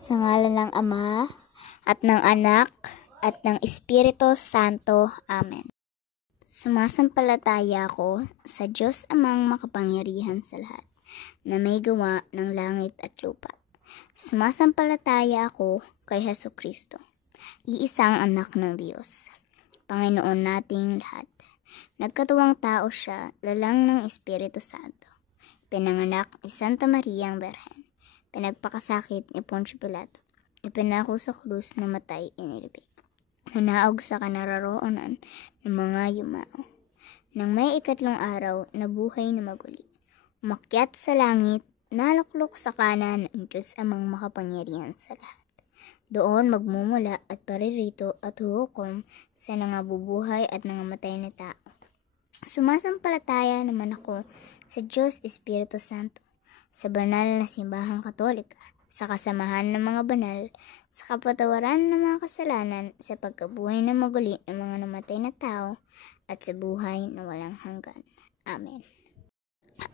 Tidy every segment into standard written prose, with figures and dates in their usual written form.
Sa ngalan ng Ama, at ng Anak, at ng Espiritu Santo. Amen. Sumasampalataya ako sa Diyos Amang makapangyarihan sa lahat, na may gawa ng langit at lupa. Sumasampalataya ako kay Hesukristo, iisang anak ng Diyos, Panginoon nating lahat. Nagkatuwang tao siya, lalang ng Espiritu Santo. Pinanganak ni Santa Maria ang Berhen. Pinagpakasakit ni Poncio Pilato. Ipinako sa krus na matay inilibing. Nanaog sa kanararoonan ng mga yumao. Nang may ikatlong araw, nabuhay na maguli. Umakyat sa langit, naluklok sa kanan ng Diyos Amang makapangyarihan sa lahat. Doon magmumula at paririto at huhukom sa nangabubuhay at nangamatay na tao. Sumasampalataya naman ako sa Diyos Espiritu Santo, sa banal na simbahang katolika, sa kasamahan ng mga banal, sa kapatawaran ng mga kasalanan, sa pagkabuhay na maguli ng mga namatay na tao, at sa buhay na walang hanggan. Amen.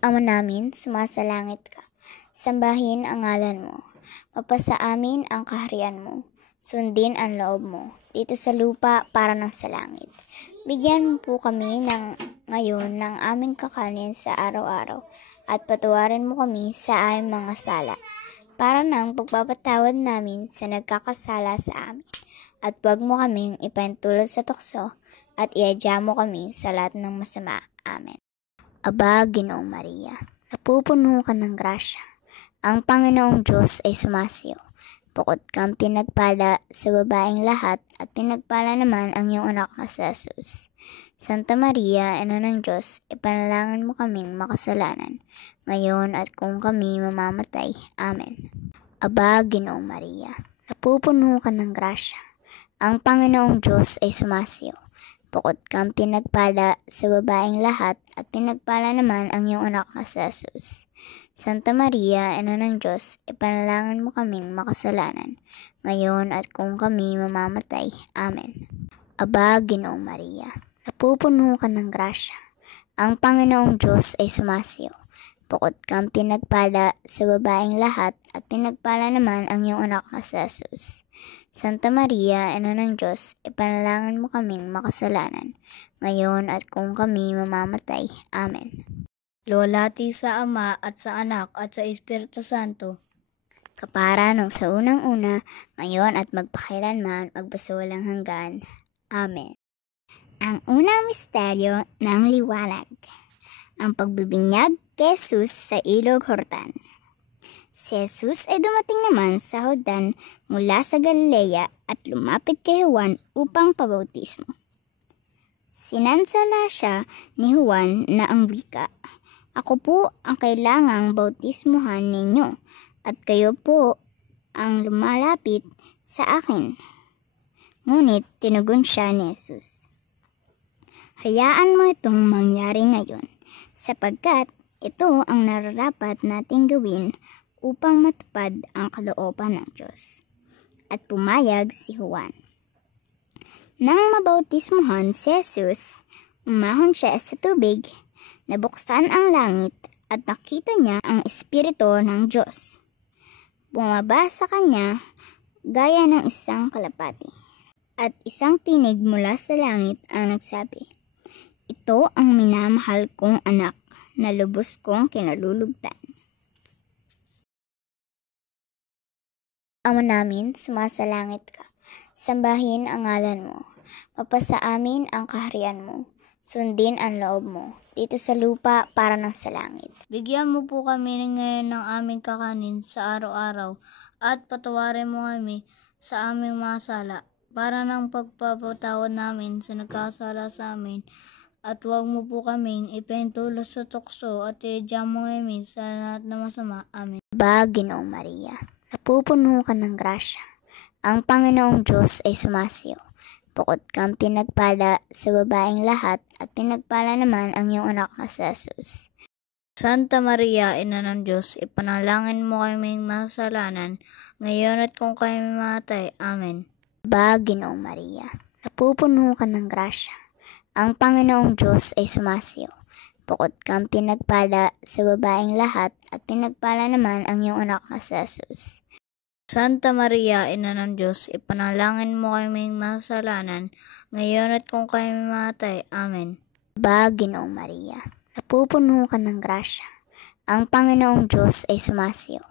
Ama namin, sumasalangit ka. Sambahin ang ngalan mo. Mapasa amin ang kaharian mo. Sundin ang loob mo, dito sa lupa para ng sa langit. Bigyan mo po kami ngayon ng aming kakanin sa araw-araw, at patawarin mo kami sa aming mga sala, para ng pagpapatawad namin sa nagkakasala sa amin. At huwag mo kaming ipahintulot sa tukso, at iadya mo kami sa lahat ng masama. Amen. Aba, Ginoong Maria, napupuno ka ng grasya. Ang Panginoong Diyos ay sumasiyo. Bukod kang pinagpala sa babaeng lahat, at pinagpala naman ang iyong anak na si Jesus. Santa Maria, Ina ng Diyos, ipanalangin mo kaming makasalanan, ngayon at kung kami mamamatay. Amen. Aba, Ginoong Maria, napupuno ka ng grasya. Ang Panginoong Diyos ay sumasiyo. Bukod kang pinagpala sa babaeng lahat, at pinagpala naman ang iyong anak na si Jesus. Santa Maria, Ina ng Diyos, ipanalangin mo kaming makasalanan, ngayon at kung kami mamamatay. Amen. Aba, Ginoong Maria, napupuno ka ng grasya. Ang Panginoong Diyos ay sumasiyo. Bukod kang pinagpala sa babaeng lahat, at pinagpala naman ang iyong anak na si Jesus. Santa Maria, Ina ng Diyos, ipanalangin mo kaming makasalanan, ngayon at kung kami mamamatay. Amen. Luwalhati sa Ama at sa Anak at sa Espiritu Santo, kapara nung sa unang-una, ngayon at magpakailanman, magpasawalang hanggan. Amen. Ang unang misteryo ng liwanag, ang pagbibinyag kay Jesus sa ilog Jordan. Si Jesus ay dumating naman sa Jordan mula sa Galilea at lumapit kay Juan upang pabautismo. Sinansala siya ni Juan na ang wika, "Ako po ang kailangang bautismuhan ninyo, at kayo po ang lumalapit sa akin." Ngunit tinugon siya ni Jesus, "Hayaan mo itong mangyari ngayon, sapagkat ito ang nararapat nating gawin upang matupad ang kalooban ng Diyos." At pumayag si Juan. Nang mabautismuhan si Jesus, umahon siya sa tubig, nabuksan ang langit, at nakita niya ang Espiritu ng Diyos. Bumaba sa kanya gaya ng isang kalapati, at isang tinig mula sa langit ang nagsabi, "Ito ang minamahal kong anak, na lubos kong kinalulugdan." Ama namin, sumasalangit ka. Sambahin ang ngalan mo. Mapasa amin ang kaharian mo. Sundin ang loob mo, dito sa lupa para ng sa langit. Bigyan mo po kami ngayon ng aming kakanin sa araw-araw, at patawarin mo kami sa aming mga sala, para ng pagpapatawad namin sa nagkasala sa amin. At huwag mo po kaming ipahintulot sa tukso, at iadya mo kami sa lahat ng masama. Amen. Aba, Ginoong Maria, napupuno ka ng grasya. Ang Panginoong Diyos ay sumasiyo. Bukod kang pinagpala sa babaeng lahat, at pinagpala naman ang iyong anak na si Jesus. Santa Maria, Ina ng Diyos, ipanalangin mo kaming makasalanan, ngayon at kung kami mamatay. Amen. Aba, Ginoong Maria, napupuno ka ng grasya. Ang Panginoong Diyos ay sumasiyo. Bukod kang pinagpala sa babaeng lahat, at pinagpala naman ang iyong anak na si Jesus. Santa Maria, Ina ng Diyos, ipanalangin mo kaming masalanan, ngayon at kung kami mamatay. Amen. Ginoong Maria, napupuno ka ng grasya. Ang Panginoong Diyos ay sumasiyo.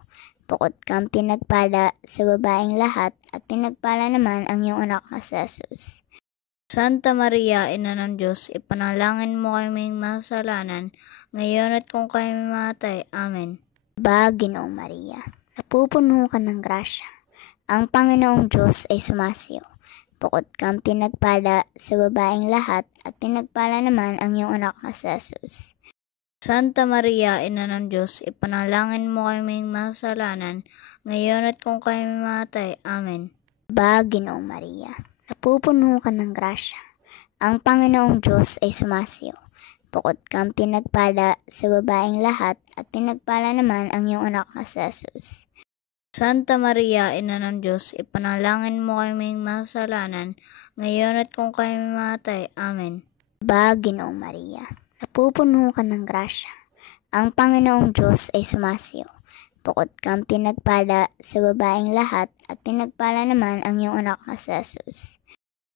Bukod kang pinagpala sa babaeng lahat at pinagpala naman ang iyong anak na si Jesus. Santa Maria, Ina ng Diyos, ipanalangin mo kaming masalanan, ngayon at kung kami mamatay. Amen. Ginoong Maria, napupuno ka ng grasya. Ang Panginoong Diyos ay sumasiyo. Bukod kang pinagpala sa babaeng lahat at pinagpala naman ang iyong anak na si Jesus. Santa Maria, Ina ng Diyos, ipanalangin mo kaming masalanan, ngayon at kung kami mamatay. Amen. Ginoong Maria, napupuno ka ng grasya. Ang Panginoong Diyos ay sumasiyo. Bukod kang pinagpala sa babaeng lahat at pinagpala naman ang iyong anak na si Jesus. Santa Maria, Ina ng Diyos, ipanalangin mo kaming masalanan, ngayon at kung kami mamatay. Amen. Ginoong Maria, napupuno ka ng grasya. Ang Panginoong Diyos ay sumasiyo. Bukod kang pinagpala sa babaeng lahat at pinagpala naman ang iyong anak na si Jesus.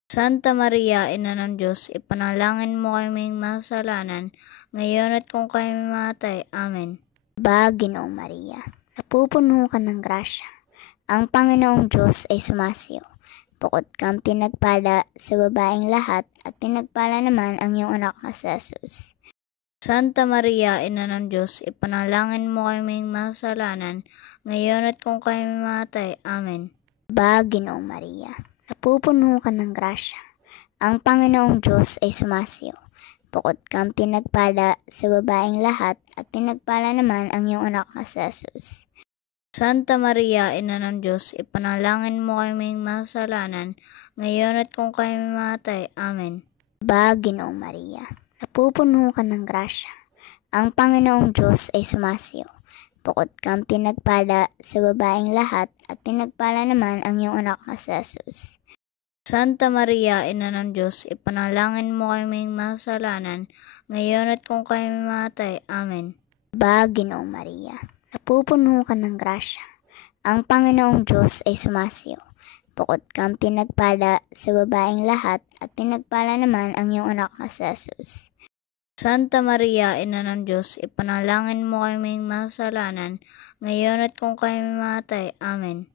Santa Maria, Ina ng Diyos, ipanalangin mo kaming masalanan, ngayon at kung kami mamatay. Amen. Ginoong Maria, napupuno ka ng grasya. Ang Panginoong Diyos ay sumasiyo. Bukod kang pinagpala sa babaeng lahat at pinagpala naman ang iyong anak na si Jesus. Santa Maria, Ina ng Diyos, ipanalangin mo kaming masalanan, ngayon at kung kami mamatay. Amen. Ginoong Maria, napupuno ka ng grasya. Ang Panginoong Diyos ay sumasiyo. Bukod kang pinagpala sa babaeng lahat at pinagpala naman ang iyong anak na si Jesus. Santa Maria, Ina ng Diyos, ipanalangin mo kaming masalanan, ngayon at kung kami mamatay. Amen. Ginoong Maria, napupuno ka ng grasya. Ang Panginoong Diyos ay sumasiyo. Bukod kang pinagpala sa babaeng lahat at pinagpala naman ang iyong anak na si Jesus. Santa Maria, Ina ng Diyos, ipanalangin mo kaming masalanan, ngayon at kung kami mamatay. Amen. Ginoong Maria, napupuno ka ng grasya. Ang Panginoong Diyos ay sumasiyo. Bukod kang pinagpala sa babaeng lahat at pinagpala naman ang iyong anak na si Jesus. Santa Maria, Ina ng Diyos, ipanalangin mo kaming masalanan, ngayon at kung kami mamatay. Amen.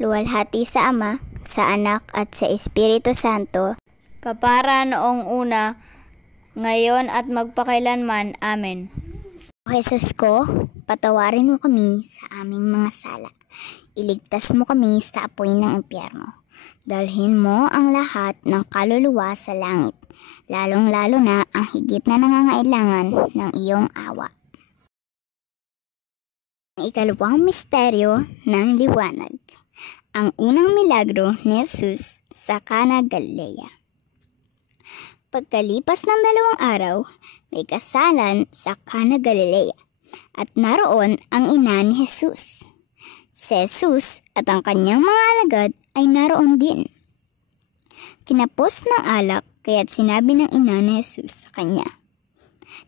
Luwalhati sa Ama, sa Anak at sa Espiritu Santo, kapara noong una, ngayon at magpakailanman. Amen. O Jesus ko, patawarin mo kami sa aming mga sala. Iligtas mo kami sa apoy ng impyerno. Dalhin mo ang lahat ng kaluluwa sa langit, lalong-lalo na ang higit na nangangailangan ng iyong awa. Ang ikalawang misteryo ng liwanag. Ang unang milagro ni Jesus sa Cana, Galilea. Pagkalipas ng 2 araw, may kasalan sa Cana, Galilea, at naroon ang ina ni Jesus. Si Jesus at ang kanyang mga alagad ay naroon din. Kinapos ng alak, kaya't sinabi ng ina ni Jesus sa kanya.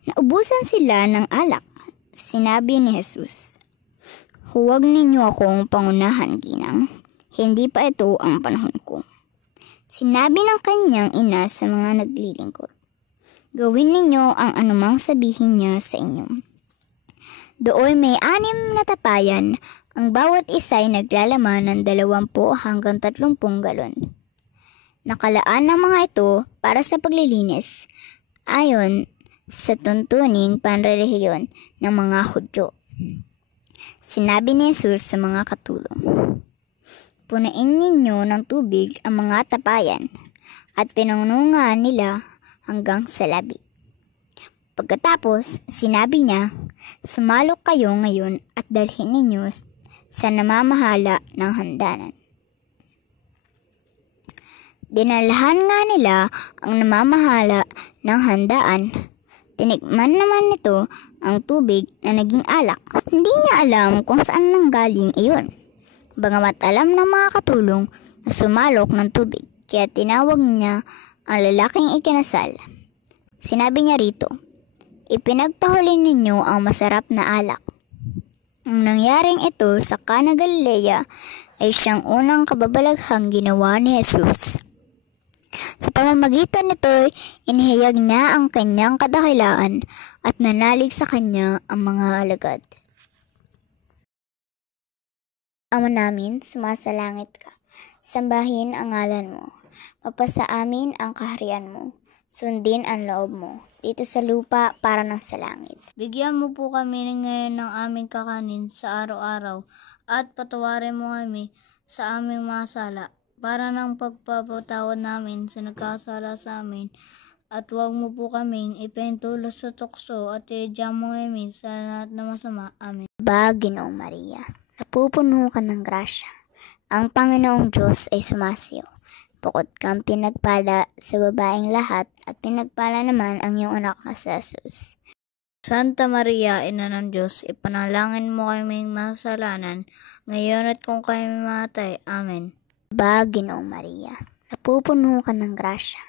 Naubusan sila ng alak. Sinabi ni Jesus, "Huwag ninyo akong pangunahan, ginang. Hindi pa ito ang panahon ko." Sinabi ng kanyang ina sa mga naglilingkod, "Gawin ninyo ang anumang sabihin niya sa inyo." Doon may 6 na tapayan, ang bawat isa ay naglalaman ng 20 hanggang 30 galon. Nakalaan ng mga ito para sa paglilinis, ayon sa tuntuning panrelihiyon ng mga Hudyo. Sinabi ni Jesus sa mga katulong, "Punuin ninyo ng tubig ang mga tapayan," at pinunungan nila hanggang sa labi. Pagkatapos, sinabi niya, "Sumalok kayo ngayon at dalhin ninyo sa namamahala ng handanan." Dinalhan nga nila ang namamahala ng handaan. Tinikman naman nito ang tubig na naging alak. Hindi niya alam kung saan nanggaling iyon. Bagamat alam ng mga katulong na sumalok ng tubig, kaya tinawag niya ang lalaking ikinasal. Sinabi niya rito, "Ipinagpahuli ninyo ang masarap na alak." Ang nangyaring ito sa Cana Galilea ay siyang unang kababalaghang ginawa ni Jesus. Sa pamamagitan nito, inihayag niya ang kanyang kadakilaan at nanalig sa kanya ang mga alagad. Ama namin, sumasalangit ka. Sambahin ang ngalan mo. Mapasa amin ang kaharian mo. Sundin ang loob mo, dito sa lupa para ng sa langit. Bigyan mo po kami ngayon ng aming kakanin sa araw-araw at patawarin mo kami sa aming mga sala para ng pagpapatawad namin sa nagkasala sa amin. At huwag mo po kaming ipahintulos sa tukso at iadya mo kami sa lahat na masama. Amen. Ginoong Maria, napupuno ka ng grasya. Ang Panginoong Diyos ay sumasiyo. Bukod kang pinagpala sa babaeng lahat at pinagpala naman ang iyong anak na si Jesus. Santa Maria, Ina ng Diyos, ipanalangin mo kaming masalanan, ngayon at kung kami mamatay. Amen. Ginoong Maria, napupuno ka ng grasya.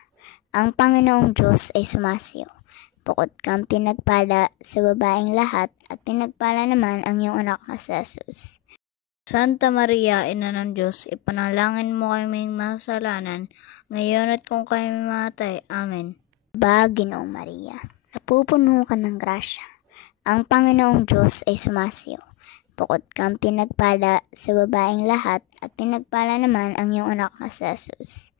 Ang Panginoong Diyos ay sumasiyo. Bukod kang pinagpala sa babaeng lahat at pinagpala naman ang iyong anak na si Jesus. Santa Maria, Ina ng Diyos, ipanalangin mo kaming masalanan, ngayon at kung kami mamatay. Amen. Ginoong Maria, napupuno ka ng grasya. Ang Panginoong Diyos ay sumasiyo. Bukod kang pinagpala sa babaeng lahat at pinagpala naman ang iyong anak na si Jesus.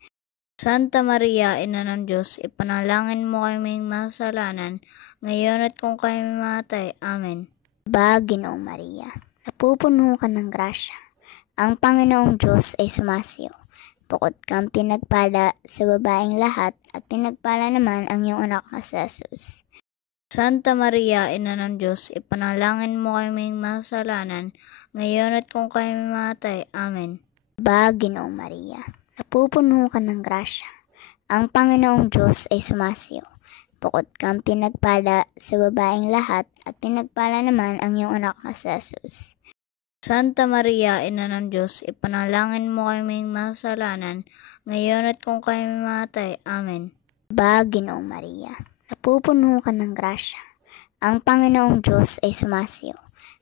Santa Maria, Ina ng Diyos, ipanalangin mo kaming masalanan, ngayon at kung kami mamatay. Amen. Ginoong Maria, napupuno ka ng grasya. Ang Panginoong Diyos ay sumasiyo. Bukod kang pinagpala sa babaeng lahat at pinagpala naman ang iyong anak na si Jesus. Santa Maria, Ina ng Diyos, ipanalangin mo kaming masalanan, ngayon at kung kami mamatay. Amen. Ginoong Maria, napupuno ka ng grasya. Ang Panginoong Diyos ay sumasiyo. Bukod kang pinagpala sa babaeng lahat at pinagpala naman ang iyong anak na si Jesus. Santa Maria, Ina ng Diyos, ipanalangin mo kaming masalanan, ngayon at kung kami mamatay. Amen. Ginoong Maria, napupuno ka ng grasya. Ang Panginoong Diyos ay sumasiyo.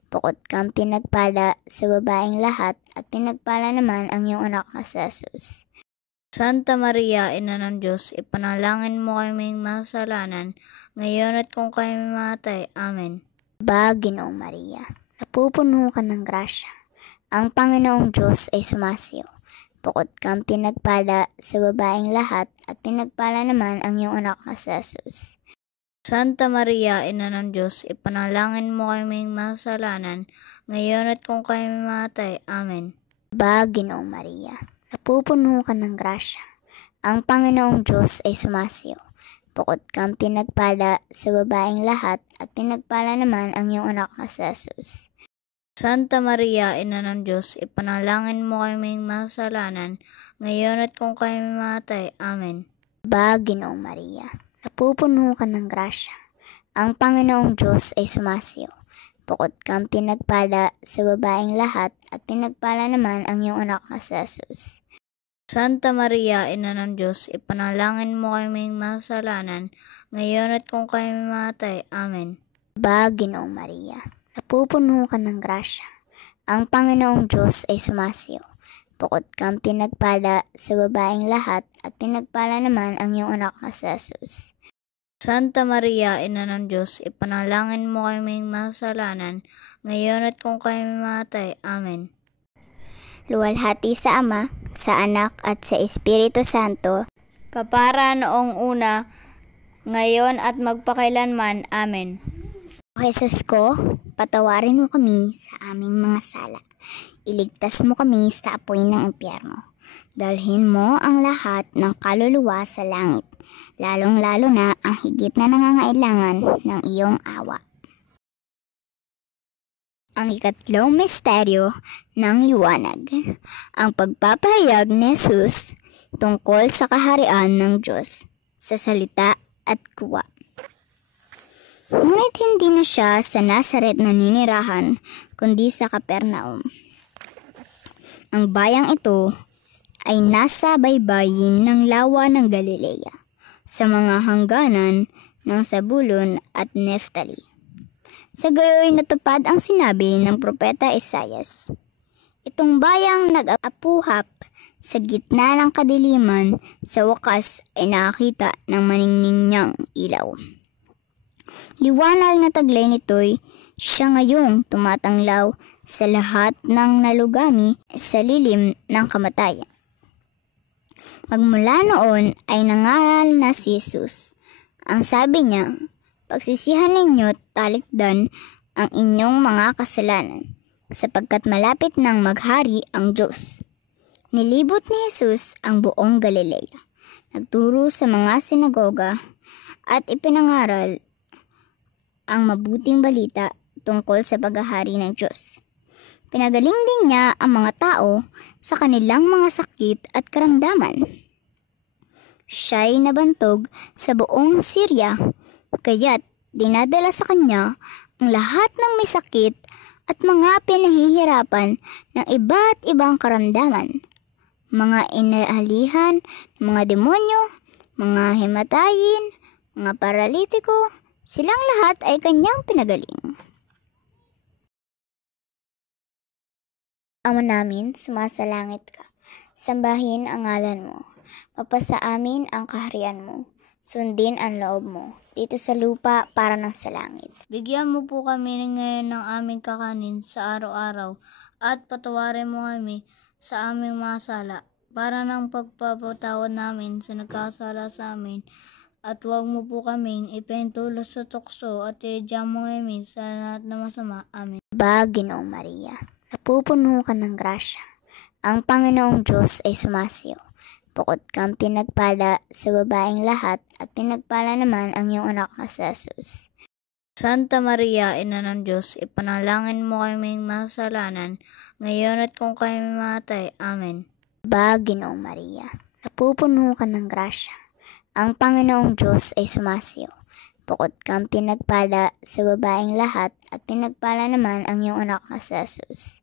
Bukod kang pinagpala sa babaeng lahat at pinagpala naman ang iyong anak na si Jesus. Santa Maria, Ina ng Diyos, ipanalangin mo kaming masalanan, ngayon at kung kami mamatay. Amen. Ginoong Maria, napupuno ka ng grasya. Ang Panginoong Diyos ay sumasiyo. Bukod kang pinagpala sa babaeng lahat at pinagpala naman ang iyong anak na si Jesus. Santa Maria, Ina ng Diyos, ipanalangin mo kaming masalanan, ngayon at kung kami mamatay. Amen. Ginoong Maria, napupuno ka ng grasya. Ang Panginoong Diyos ay sumasiyo. Bukod kang pinagpala sa babaeng lahat at pinagpala naman ang iyong anak na si Jesus. Santa Maria, Ina ng Diyos, ipanalangin mo kaming masalanan, ngayon at kung kami mamatay. Amen. Ginoong Maria, napupuno ka ng grasya. Ang Panginoong Diyos ay sumasiyo. Bukod kang pinagpala sa babaeng lahat at pinagpala naman ang iyong anak na si Jesus. Santa Maria, Ina ng Diyos, ipanalangin mo kaming masalanan, ngayon at kung kami mamatay. Amen. Ginoong Maria, napupuno ka ng grasya. Ang Panginoong Diyos ay sumasiyo. Bukod kang pinagpala sa babaeng lahat at pinagpala naman ang iyong anak na si Jesus. Santa Maria, Ina ng Diyos, ipanalangin mo kaming masalanan, ngayon at kung kami mamatay. Amen. Luwalhati sa Ama, sa Anak at sa Espiritu Santo, kapara noong una, ngayon at magpakailanman. Amen. O Jesus ko, patawarin mo kami sa aming mga sala. Iligtas mo kami sa apoy ng impyerno. Dalhin mo ang lahat ng kaluluwa sa langit, lalong-lalo na ang higit na nangangailangan ng iyong awa. Ang ikatlong misteryo ng liwanag, ang pagpapahayag ni Jesus tungkol sa kaharian ng Diyos sa salita at kuwa. Ngunit hindi na siya sa Nazaret naninirahan, kundi sa Capernaum. Ang bayang ito ay nasa baybayin ng lawa ng Galilea, sa mga hangganan ng Zabulon at Neftali. Sa gayoy natupad ang sinabi ng propeta Isaias. Itong bayang nag-apuhap sa gitna ng kadiliman, sa wakas ay nakakita ng maningning niyang ilaw. Liwanag na taglay nito'y siya ngayong tumatanglaw sa lahat ng nalugami sa lilim ng kamatayan. Magmula noon ay nangaral na si Jesus. Ang sabi niya, pagsisihan ninyo't talikdan ang inyong mga kasalanan, sapagkat malapit nang maghari ang Diyos. Nilibot ni Jesus ang buong Galilea, nagturo sa mga sinagoga at ipinangaral ang mabuting balita tungkol sa paghahari ng Diyos. Pinagaling din niya ang mga tao sa kanilang mga sakit at karamdaman. Siya'y nabantog sa buong Syria, kaya't dinadala sa kanya ang lahat ng may sakit at mga pinahihirapan ng iba't ibang karamdaman, mga inaalihan, mga demonyo, mga himatayin, mga paralitiko, silang lahat ay kanyang pinagaling. Ama namin, sumasalangit ka. Sambahin ang ngalan mo. Mapasa amin ang kaharian mo. Sundin ang loob mo, dito sa lupa para ng sa langit. Bigyan mo po kami ngayon ng aming kakanin sa araw-araw at patawarin mo kami sa aming mga sala para ng pagpapatawad namin sa nagkasala sa amin. At huwag mo po kaming ipahintulot sa tukso at iadya mo kami sa lahat na masama. Amen. Ginoong Maria, napupuno ka ng grasya. Ang Panginoong Diyos ay sumasiyo. Bukod kang pinagpala sa babaeng lahat at pinagpala naman ang iyong anak na si Jesus. Santa Maria, Ina ng Diyos, ipanalangin mo kaming masalanan, ngayon at kung kami mamatay. Amen. Ginoong Maria, napupuno ka ng grasya. Ang Panginoong Diyos ay sumasiyo. Bukod kang pinagpala sa babaeng lahat at pinagpala naman ang iyong anak na si Jesus.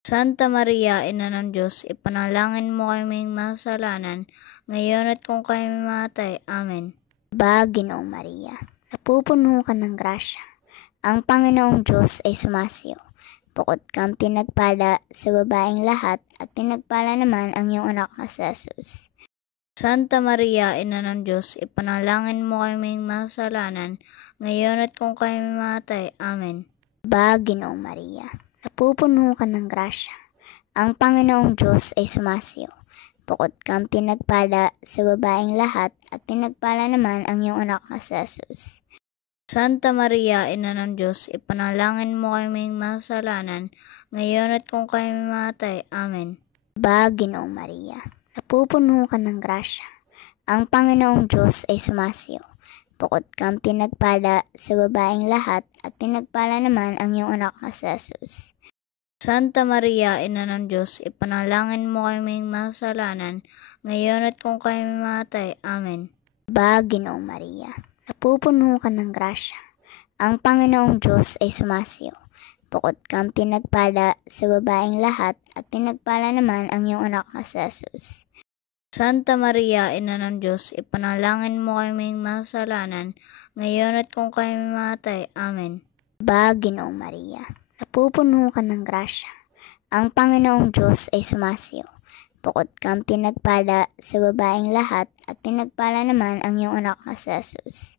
Santa Maria, Ina ng Diyos, ipanalangin mo kaming masalanan, ngayon at kung kami mamatay. Amen. Ginoong Maria, napupuno ka ng grasya. Ang Panginoong Diyos ay sumasiyo. Bukod kang pinagpala sa babaeng lahat at pinagpala naman ang iyong anak na si Jesus. Santa Maria, Ina ng Diyos, ipanalangin mo kaming masalanan, ngayon at kung kami mamatay. Amen. Ginoong Maria, napupuno ka ng grasya. Ang Panginoong Diyos ay sumasiyo. Bukod kang pinagpala sa babaeng lahat at pinagpala naman ang iyong anak na si Jesus. Santa Maria, Ina ng Diyos, ipanalangin mo kaming masalanan, ngayon at kung kami mamatay. Amen. Ginoong Maria, napupuno ka ng grasya. Ang Panginoong Diyos ay sumasiyo. Bukod kang pinagpala sa babaeng lahat at pinagpala naman ang iyong anak na si Jesus. Santa Maria, Ina ng Diyos, ipanalangin mo kaming masalanan, ngayon at kung kami mamatay. Amen. Ginoong Maria, napupuno ka ng grasya. Ang Panginoong Diyos ay sumasiyo. Bukod kang pinagpala sa babaeng lahat at pinagpala naman ang iyong anak na si Jesus. Santa Maria, Ina ng Diyos, ipanalangin mo kaming masalanan, ngayon at kung kami mamatay. Amen. Ginoong Maria, napupuno ka ng grasya. Ang Panginoong Diyos ay sumasiyo. Bukod kang pinagpala sa babaeng lahat at pinagpala naman ang iyong anak na si Jesus.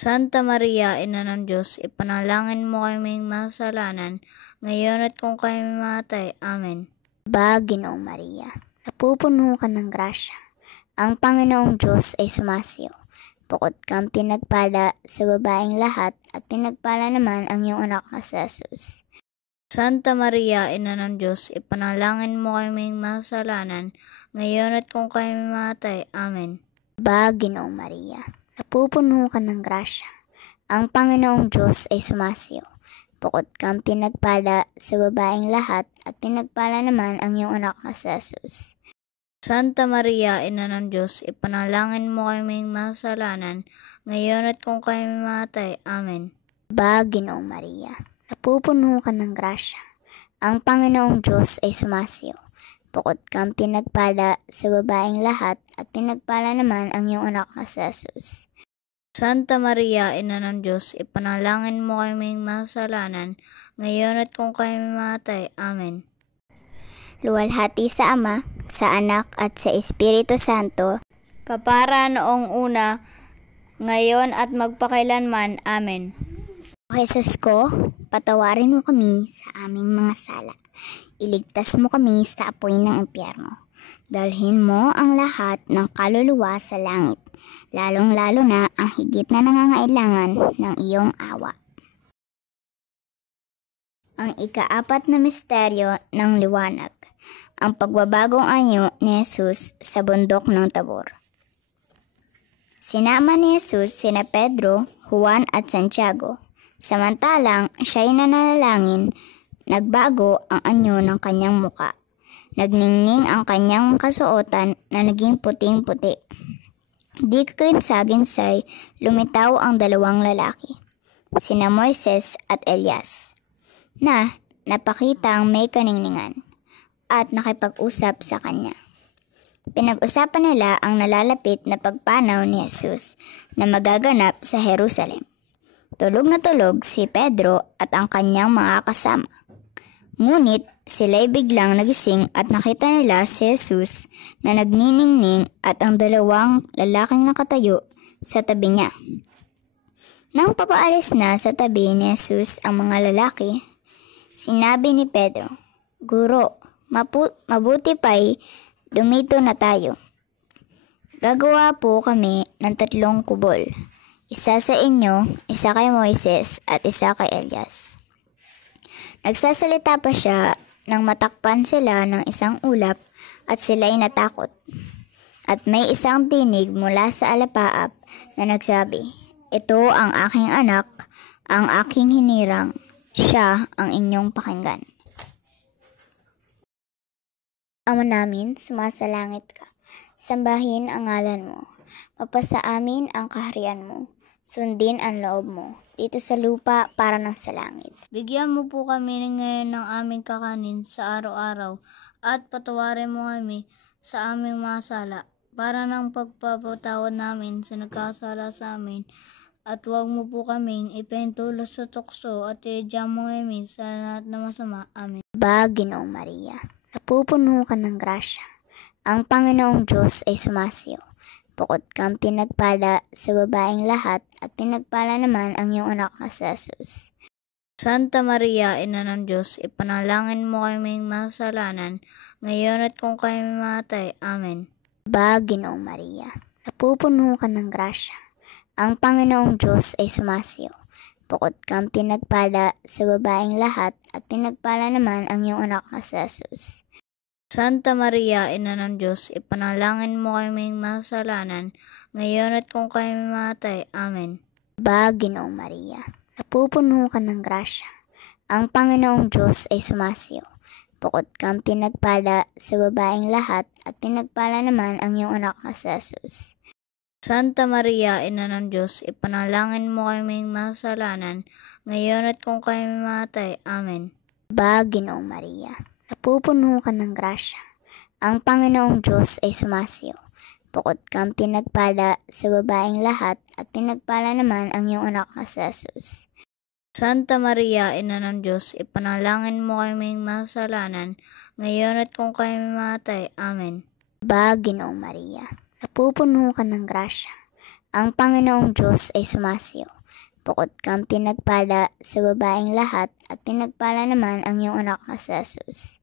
Santa Maria, Ina ng Diyos, ipanalangin mo kaming masalanan, ngayon at kung kami mamatay. Amen. Ginoong Maria, napupuno ka ng grasya. Ang Panginoong Diyos ay sumasiyo. Bukod kang pinagpala sa babaeng lahat at pinagpala naman ang iyong anak na si Jesus. Santa Maria, Ina ng Diyos, ipanalangin mo kaming masalanan, ngayon at kung kami mamatay. Amen. Ginoong Maria, napupuno ka ng grasya. Ang Panginoong Diyos ay sumasiyo. Bukod kang pinagpala sa babaeng lahat at pinagpala naman ang iyong anak na si Jesus. Santa Maria, Ina ng Diyos, ipanalangin mo kaming masalanan, ngayon at kung kami mamatay. Amen. Ginoong Maria, napupuno ka ng grasya. Ang Panginoong Diyos ay sumasiyo. Bukod kang pinagpala sa babaeng lahat at pinagpala naman ang iyong anak na si Jesus. Santa Maria, Ina ng Diyos, ipanalangin mo kaming makasalanan, ngayon at kung kami mamatay. Amen. Luwalhati sa Ama, sa Anak at sa Espiritu Santo, kapara noong una, ngayon at magpakailanman. Amen. O Jesus ko, patawarin mo kami sa aming mga sala. Iligtas mo kami sa apoy ng impyerno. Dalhin mo ang lahat ng kaluluwa sa langit, lalong-lalo na ang higit na nangangailangan ng iyong awa. Ang ika-4 na misteryo ng liwanag, ang pagbabagong anyo ni Jesus sa bundok ng Tabor. Sinama ni Jesus sina Pedro, Juan at Santiago. Samantalang siya'y nananalangin, nagbago ang anyo ng kanyang muka. Nagningning ang kanyang kasuotan na naging puting-puti. Di kaginsa-ginsay, lumitaw ang 2 lalaki, sina Moises at Elias, na napakitang may kaningningan at nakipag-usap sa kanya. Pinag-usapan nila ang nalalapit na pagpanaw ni Jesus na magaganap sa Jerusalem. Tulog na tulog si Pedro at ang kanyang mga kasama. Ngunit sila'y biglang nagising at nakita nila si Jesus na nagniningning at ang 2 lalaking nakatayo sa tabi niya. Nang papaalis na sa tabi ni Jesus ang mga lalaki, sinabi ni Pedro, "Guro, mabuti pa'y dumito na tayo. Gagawa po kami ng 3 kubol, isa sa inyo, isa kay Moises at isa kay Elias." Nagsasalita pa siya nang matakpan sila ng isang ulap at sila'y natakot. At may isang tinig mula sa alapaap na nagsabi, "Ito ang aking anak, ang aking hinirang, siya ang inyong pakinggan." Ama namin, sumasalangit ka. Sambahin ang ngalan mo. Mapasa amin ang kaharian mo. Sundin ang loob mo, dito sa lupa para ng sa langit. Bigyan mo po kami ngayon ng aming kakanin sa araw-araw at patawarin mo kami sa aming mga sala para ng pagpapatawad namin sa nagkasala sa amin. At huwag mo po kaming ipahintulos sa tukso at iadya mo kami sa lahat na masama. Amen. Ginoong Maria, napupuno ka ng grasya. Ang Panginoong Diyos ay sumasiyo. Bukod kang pinagpala sa babaeng lahat at pinagpala naman ang iyong anak na si Jesus. Santa Maria, Ina ng Diyos, ipanalangin mo kaming makasalanan, ngayon at kung kami mamatay. Amen. Ginoong Maria, napupuno ka ng grasya. Ang Panginoong Diyos ay sumasiyo. Bukod kang pinagpala sa babaeng lahat at pinagpala naman ang iyong anak na si Jesus. Santa Maria, Ina ng Diyos, ipanalangin mo kaming makasalanan, ngayon at kung kami mamatay. Amen. Ginoong Maria, napupuno ka ng grasya. Ang Panginoong Diyos ay sumasiyo. Bukod kang pinagpala sa babaeng lahat at pinagpala naman ang iyong anak na si Jesus. Santa Maria, Ina ng Diyos, ipanalangin mo kaming makasalanan, ngayon at kung kami mamatay. Amen. Ginoong Maria, napupuno ka ng grasya. Ang Panginoong Diyos ay sumasiyo. Bukod kang pinagpala sa babaeng lahat at pinagpala naman ang iyong anak na si Jesus. Santa Maria, Ina ng Diyos, ipanalangin mo kaming makasalanan, ngayon at kung kami mamatay. Amen. Ginoong Maria, napupuno ka ng grasya. Ang Panginoong Diyos ay sumasiyo. Bukod kang pinagpala sa babaeng lahat at pinagpala naman ang iyong anak na si Jesus.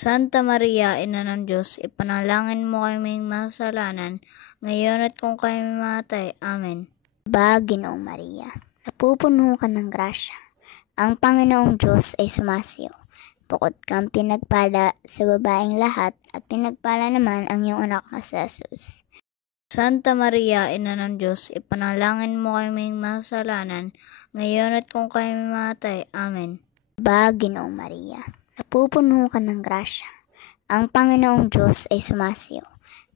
Santa Maria, Ina ng Diyos, ipanalangin mo kaming makasalanan, ngayon at kung kami mamatay. Amen. Ginoong Maria, napupuno ka ng grasya. Ang Panginoong Diyos ay sumasiyo. Bukod kang pinagpala sa babaeng lahat at pinagpala naman ang iyong anak na si Jesus. Santa Maria, Ina ng Diyos, ipanalangin mo kaming makasalanan, ngayon at kung kami mamatay. Amen. Ginoong Maria, napupuno ka ng grasya. Ang Panginoong Diyos ay sumasiyo.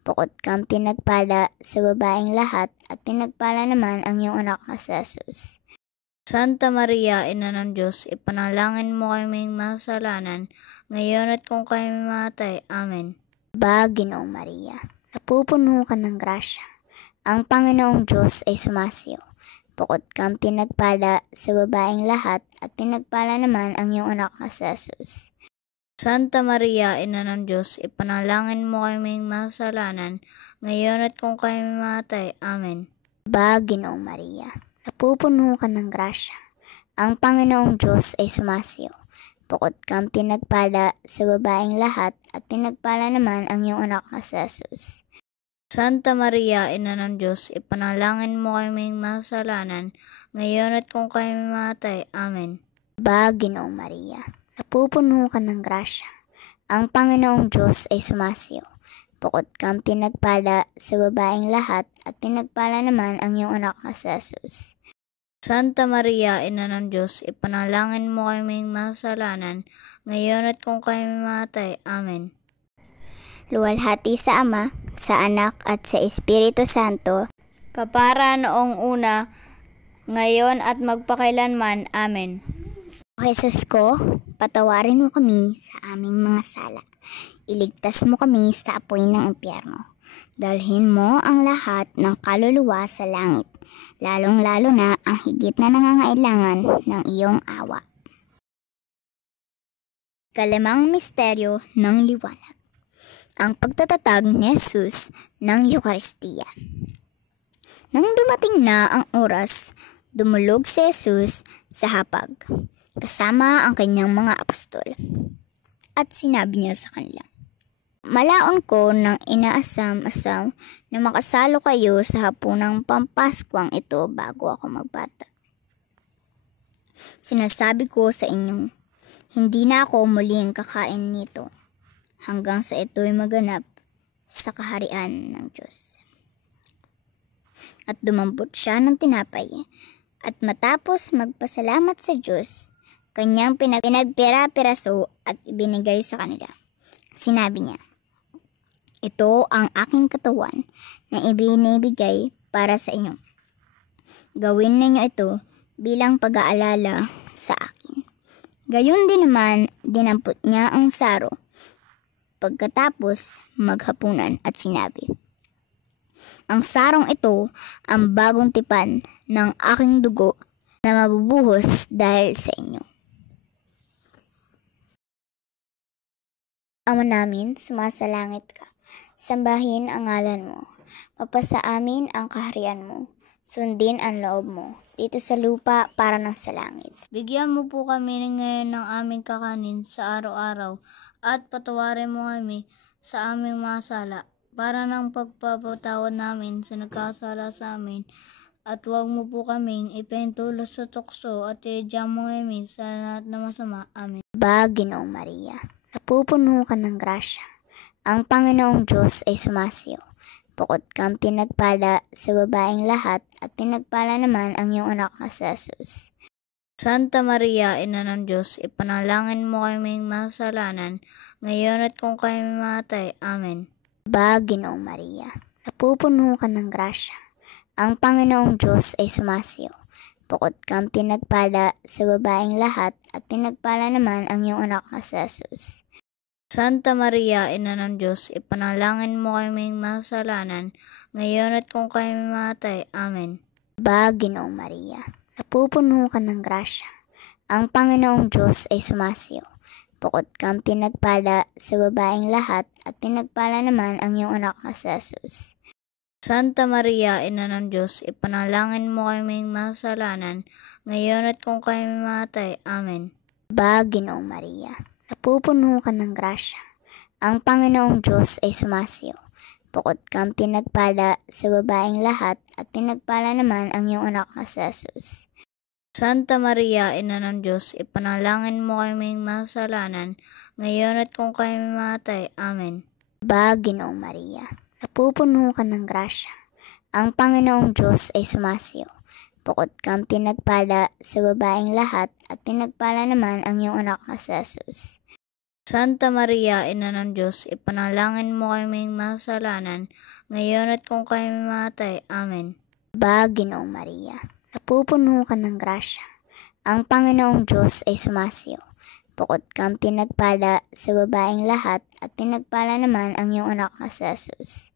Bukod kang pinagpala sa babaeng lahat at pinagpala naman ang iyong anak na si Jesus. Santa Maria, Ina ng Diyos, ipanalangin mo kaming makasalanan, ngayon at kung kami mamatay. Amen. Ginoong Maria, napupuno ka ng grasya. Ang Panginoong Diyos ay sumasiyo. Bukod kang pinagpala sa babaeng lahat at pinagpala naman ang iyong anak na si Jesus. Santa Maria, Ina ng Diyos, ipanalangin mo kaming makasalanan, ngayon at kung kami mamatay. Amen. Aba, Ginoong Maria, napupuno ka ng grasya. Ang Panginoong Diyos ay sumasiyo. Bukod kang pinagpala sa babaeng lahat at pinagpala naman ang iyong anak na si Jesus. Santa Maria, Ina ng Diyos, ipanalangin mo kaming makasalanan, ngayon at kung kami mamatay. Amen. Aba, Ginoong Maria, napupuno ka ng grasya. Ang Panginoong Diyos ay sumasiyo. Bukod kang pinagpala sa babaeng lahat at pinagpala naman ang iyong anak na si Jesus. Santa Maria, Ina ng Diyos, ipanalangin mo kaming makasalanan, ngayon at kung kami mamatay. Amen. Luwalhati sa Ama, sa Anak at sa Espiritu Santo, kapara noong una, ngayon at magpakailanman. Amen. O Jesus ko, patawarin mo kami sa aming mga sala. Iligtas mo kami sa apoy ng impyerno. Dalhin mo ang lahat ng kaluluwa sa langit, lalong-lalo na ang higit na nangangailangan ng iyong awa. Kalimang misteryo ng liwanag. Ang pagtatatag ni Jesus ng Eucharistia. Nang dumating na ang oras, dumulog si Jesus sa hapag, kasama ang kanyang mga apostol. At sinabi niya sa kanila, malaon ko ng inaasam-asam na makasalo kayo sa hapunang pampaskwang ito bago ako magbata. Sinasabi ko sa inyo, hindi na ako muling kakain nito hanggang sa ito'y maganap sa kaharian ng Diyos. At dumambot siya ng tinapay, at matapos magpasalamat sa Diyos, kanyang pinagpira-piraso at ibinigay sa kanila. Sinabi niya, ito ang aking katawan na ibinibigay para sa inyo. Gawin ninyo ito bilang pag-aalala sa akin. Gayon din naman, dinampot niya ang saro pagkatapos maghapunan at sinabi, ang sarong ito ang bagong tipan ng aking dugo na mabubuhos dahil sa inyo. Ama namin, sumasalangit ka. Sambahin ang ngalan mo. Mapasa amin ang kaharian mo. Sundin ang loob mo, dito sa lupa para ng sa langit. Bigyan mo po kami ngayon ng aming kakanin sa araw-araw, at patawarin mo kami sa aming mga sala, para ng pagpapatawad namin sa nagkasala sa amin. At huwag mo po kaming ipahintulos sa tukso, at iadya mo kami sa lahat na masama. Amen. Aba, Ginoong Maria, napupuno ka ng grasya. Ang Panginoong Diyos ay sumasiyo. Bukod kang pinagpala sa babaeng lahat at pinagpala naman ang iyong anak na si Jesus. Santa Maria, Ina ng Diyos, ipanalangin mo kaming makasalanan, ngayon at kung kami mamatay. Amen. Aba, Ginoong Maria, napupuno ka ng grasya. Ang Panginoong Diyos ay sumasiyo. Bukod kang pinagpala sa babaeng lahat at pinagpala naman ang iyong anak na si Jesus. Santa Maria, Ina ng Diyos, ipanalangin mo kaming makasalanan, ngayon at kung kami mamatay. Amen. Aba, Ginoong Maria, napupuno ka ng grasya. Ang Panginoong Diyos ay sumasiyo. Bukod kang pinagpala sa babaeng lahat at pinagpala naman ang iyong anak na si Jesus. Santa Maria, Ina ng Diyos, ipanalangin mo kaming makasalanan, ngayon at kung kami mamatay. Amen. Aba, Ginoong Maria, napupuno ka ng grasya. Ang Panginoong Diyos ay sumasiyo. Bukod kang pinagpala sa babaeng lahat at pinagpala naman ang iyong anak na si Jesus. Santa Maria, Ina ng Diyos, ipanalangin mo kaming makasalanan, ngayon at kung kami mamatay. Amen. Aba, Ginoong Maria, napupuno ka ng grasya. Ang Panginoong Diyos ay sumasiyo. Bukod kang pinagpala sa babaeng lahat at pinagpala naman ang iyong anak na si Jesus. Santa Maria, Ina ng Diyos, ipanalangin mo kaming makasalanan, ngayon at kung kami mamatay. Amen. Aba, Ginoong Maria, napupuno ka ng grasya. Ang Panginoong Diyos ay sumasiyo. Bukod kang pinagpala sa babaeng lahat at pinagpala naman ang iyong anak na si Jesus.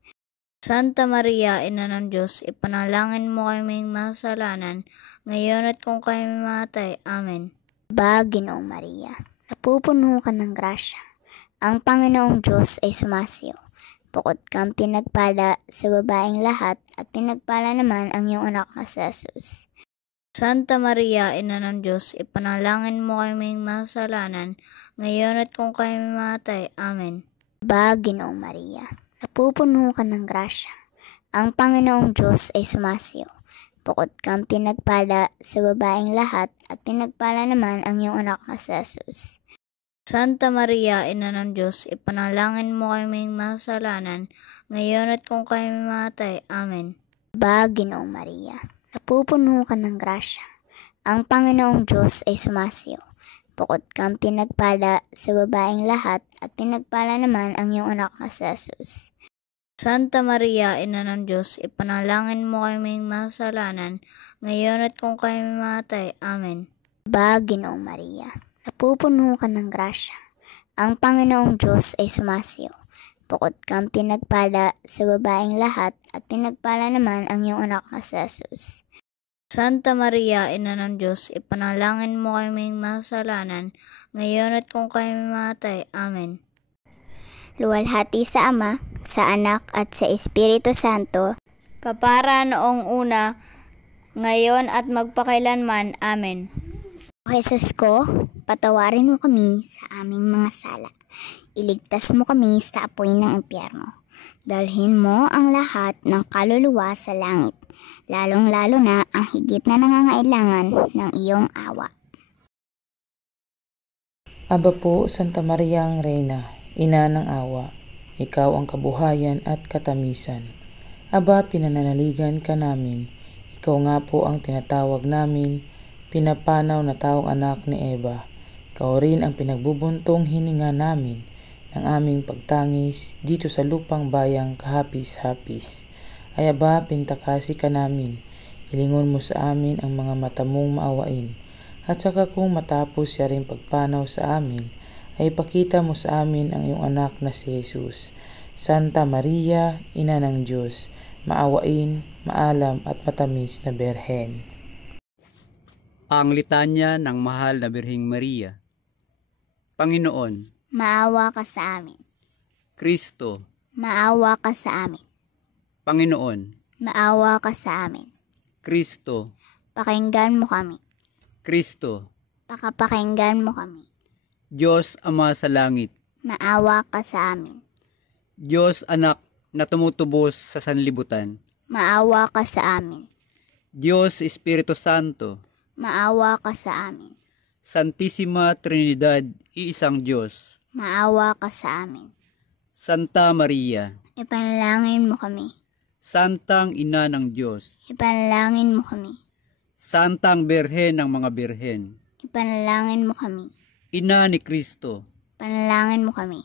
Santa Maria, Ina ng Diyos, ipanalangin mo kaming masalanan, ngayon at kung kami mamatay. Amen. Aba, Ginoong Maria, napupuno ka ng grasya. Ang Panginoong Diyos ay sumasiyo. Bukod kang pinagpala sa babaeng lahat at pinagpala naman ang iyong anak na si Jesus. Santa Maria, Ina ng Diyos, ipanalangin mo kaming masalanan, ngayon at kung kami mamatay. Amen. Aba, Ginoong Maria, napupuno ka ng grasya. Ang Panginoong Diyos ay sumasiyo. Bukod kang pinagpala sa babaeng lahat at pinagpala naman ang iyong anak na si Jesus. Santa Maria, Ina ng Diyos, ipanalangin mo kaming masalanan, ngayon at kung kami mamatay. Amen. Aba, Ginoong Maria, napupuno ka ng grasya. Ang Panginoong Diyos ay sumasiyo. Bukod kang pinagpala sa babaeng lahat at pinagpala naman ang iyong anak na si Jesus. Santa Maria, Ina ng Diyos, ipanalangin mo kaming masalanan, ngayon at kung kami mamatay. Amen. Aba, Ginoong Maria, napupuno ka ng grasya. Ang Panginoong Diyos ay sumasiyo. Bukod kang pinagpala sa babaeng lahat at pinagpala naman ang iyong anak na si Jesus. Santa Maria, Ina ng Diyos, ipanalangin mo kaming masalanan, ngayon at kung kami mamatay. Amen. Luwalhati sa Ama, sa Anak at sa Espiritu Santo, kapara noong una, ngayon at magpakailanman. Amen. O Jesus ko, patawarin mo kami sa aming mga sala. Iligtas mo kami sa apoy ng impyerno. Dalhin mo ang lahat ng kaluluwa sa langit, lalong-lalo na ang higit na nangangailangan ng iyong awa. Aba po, Santa Maria ang Reyna, Ina ng awa, ikaw ang kabuhayan at katamisan. Aba, pinananaligan ka namin, ikaw nga po ang tinatawag namin, pinapanaw na taong anak ni Eva. Ikaw rin ang pinagbubuntong hininga namin ng aming pagtangis dito sa lupang bayang kahapis-hapis. Ay aba, pintakasi ka namin, hilingon mo sa amin ang mga mata mong maawain, at saka kung matapos siya rin pagpanaw sa amin, ay ipakita mo sa amin ang iyong anak na si Jesus. Santa Maria, Ina ng Diyos, maawain, maalam at matamis na Berhen. Ang litanya ng mahal na Birheng Maria. Panginoon, Maawa ka sa amin. Kristo, Maawa ka sa amin. Panginoon, Maawa ka sa amin. Kristo, Pakinggan mo kami. Kristo, Pakapakinggan mo kami. Diyos Ama sa langit, Maawa ka sa amin. Diyos Anak na tumutubos sa sanlibutan, Maawa ka sa amin. Diyos Espiritu Santo, Maawa ka sa amin. Santissima Trinidad, iisang Diyos, Maawa ka sa amin. Santa Maria, Ipanalangin mo kami. Santang Ina ng Diyos, Ipanalangin mo kami. Santang Birhen ng mga Birhen, Ipanalangin mo kami. Ina ni Kristo, Ipanalangin mo kami.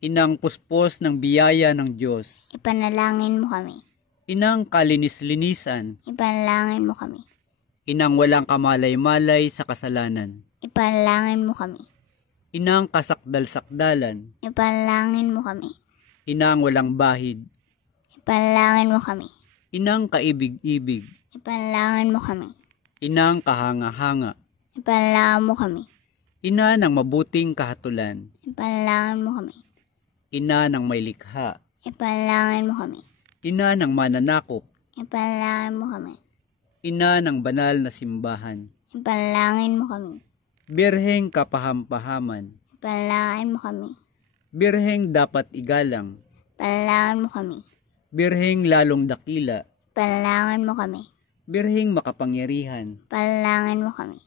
Inang puspos ng biyaya ng Diyos, Ipanalangin mo kami. Inang kalinis-linisan, Ipanalangin mo kami. Inang walang kamalay-malay sa kasalanan, Ipanalangin mo kami. Inang kasakdal-sakdalan, Ipanalangin mo kami. Inang walang bahid, Ipanalangin mo kami. Inang kaibig-ibig, Ipanalangin mo kami. Inang kahanga-hanga, Ipanalangin mo kami. Ina ng mabuting kahatulan, Ipanalangin mo kami. Ina ng may likha, Ipanalangin mo kami. Ina ng mananakop, Ipanalangin mo kami. Ina ng banal na simbahan, Ipanalangin mo kami. Birheng kapahampahaman, Ipanalangin mo kami. Birheng dapat igalang, Ipanalangin mo kami. Birheng lalong dakila, Ipanalangin mo kami. Birheng makapangyarihan, Ipanalangin mo kami.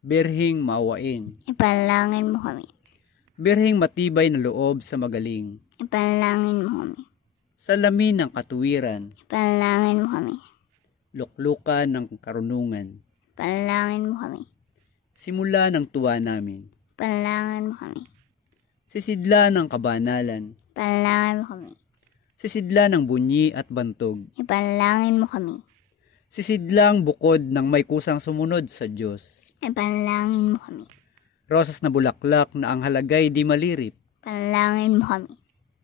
Birheng maawain, Ipanalangin mo kami. Birheng matibay na loob sa magaling, Ipanalangin mo kami. salamin ng katuwiran, Ipanalangin mo kami. luklukan ng karunungan, Ipanalangin mo kami. simula ng tuwa namin, Ipanalangin mo kami. sisidla ng kabanalan, Ipanalangin mo kami. sisidla ng bunyi at bantog, Ipanalangin mo kami. sisidlang bukod ng may kusang sumunod sa Diyos, Ipanalangin mo kami. rosas na bulaklak na ang halagay di malirip, Ipanalangin mo kami.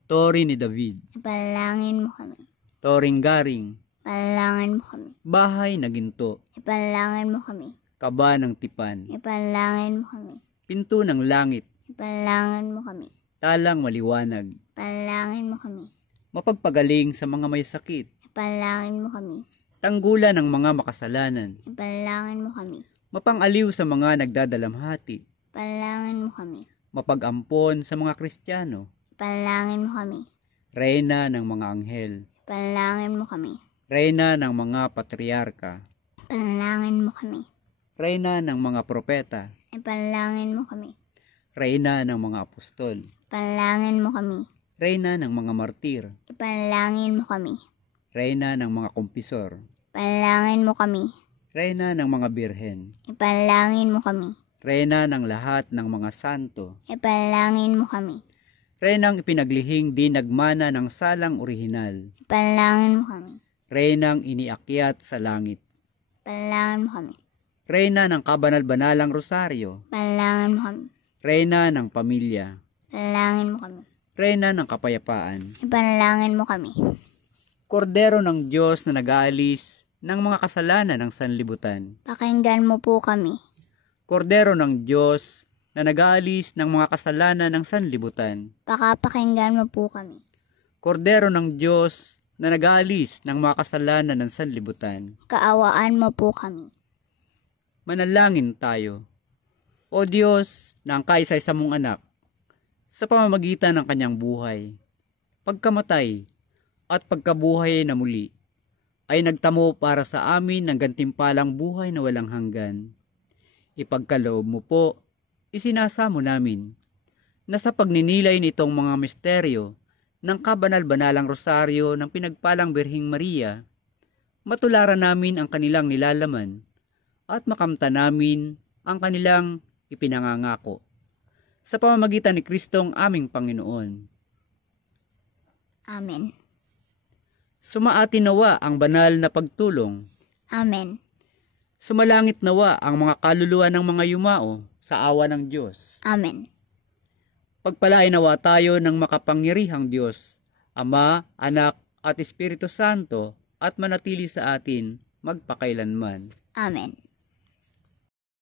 tori ni David, Ipanalangin mo kami. toring-garing, Ipanalangin mo kami. bahay na ginto, Ipanalangin mo kami. kaba ng tipan, Ipanalangin mo kami. pinto ng langit, Ipanalangin mo kami. talang maliwanag, Ipanalangin mo kami. mapagpagaling sa mga may sakit, Ipanalangin mo kami. tanggulan ng mga makasalanan, Ipanalangin mo kami. mapang-aliw sa mga nagdadalamhati, Ipanalangin mo kami. mapag-ampon sa mga Kristiyano, Ipanalangin mo kami. reyna ng mga anghel, Ipanalangin mo kami. reyna ng mga patriarka, Ipanalangin mo kami. reyna ng mga propeta, Ipanalangin mo kami. reyna ng mga apostol, Ipanalangin mo kami. reyna ng mga martir, Ipanalangin mo kami. reyna ng mga kumpisor, Ipanalangin mo kami. reyna ng mga birhen, Ipanalangin mo kami. reyna ng lahat ng mga santo, Ipanalangin mo kami. reynang ipinaglihing di nagmana ng salang orihinal, Ipanalangin mo kami. reynang iniakyat sa langit, Ipanalangin mo kami. reyna ng kabanal-banalang rosaryo, Ipanalangin mo kami. reyna ng pamilya, Ipanalangin mo kami. reyna ng kapayapaan, Ipanalangin mo kami. kordero ng Diyos na nag-aalis ng mga kasalanan ng sanlibutan, Pakinggan mo po kami. kordero ng Diyos na nag-aalis ng mga kasalanan ng sanlibutan, Pakapakinggan mo po kami. kordero ng Diyos na nag-aalis ng mga kasalanan ng sanlibutan. Kaawaan mo po kami. Manalangin tayo. O Diyos na ang kaisa-isa mong anak, sa pamamagitan ng kanyang buhay, pagkamatay at pagkabuhay na muli, ay nagtamo para sa amin ng gantimpalang buhay na walang hanggan. Ipagkaloob mo po, isinasamo namin, na sa pagninilay nitong mga misteryo ng kabanal-banalang rosaryo ng pinagpalang Birhing Maria, matularan namin ang kanilang nilalaman at makamta namin ang kanilang ipinangangako. Sa pamamagitan ni Kristong aming Panginoon. Amen. Sumaatin nawa ang banal na pagtulong. Amen. Sumalangit nawa ang mga kaluluwa ng mga yumao sa awa ng Diyos. Amen. Pagpalain nawa tayo ng makapangyarihang Diyos, Ama, Anak at Espiritu Santo, at manatili sa atin magpakailanman. Amen.